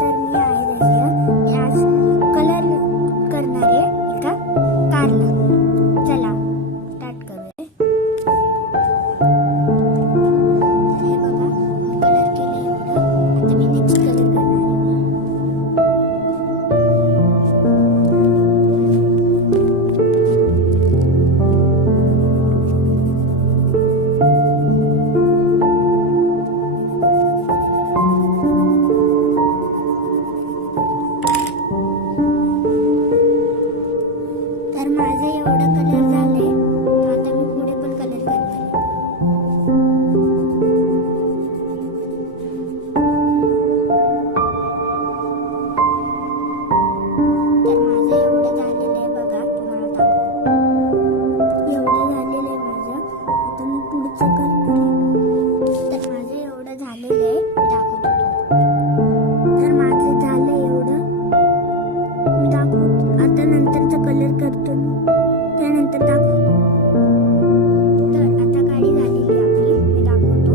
तर मी आहे रजिया, आज कलर करणार आहे एका कारला. चला स्टार्ट करूया. हे बघा कलर केले एवढं. आता मी नेक्स्ट कलर करणार आहे. तर माझे एवढं कलर झाले. आता मी पुढे पण कलर करणार आहे. तर माझं एवढं झालेलं आहे बघा, तुम्हाला दाखवतो. एवढं झालेलं आहे माझं. आता मी पुढचं करणार आहे. तर माझं एवढं झालेलं आहे, मी दाखवतो तुम्हाला. तर माझं झालं एवढं, मी दाखवतो. आता नंतरचा कलर करतो मी, त्यानंतर दाखवतो. तर आता गाडी झालेली आपली, मी दाखवतो.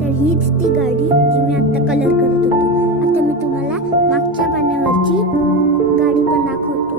तर हीच ती गाडी जी मी आता कलर करत होतो. आता मी तुम्हाला मागच्या पाण्यावरची गाडी पण दाखवतो.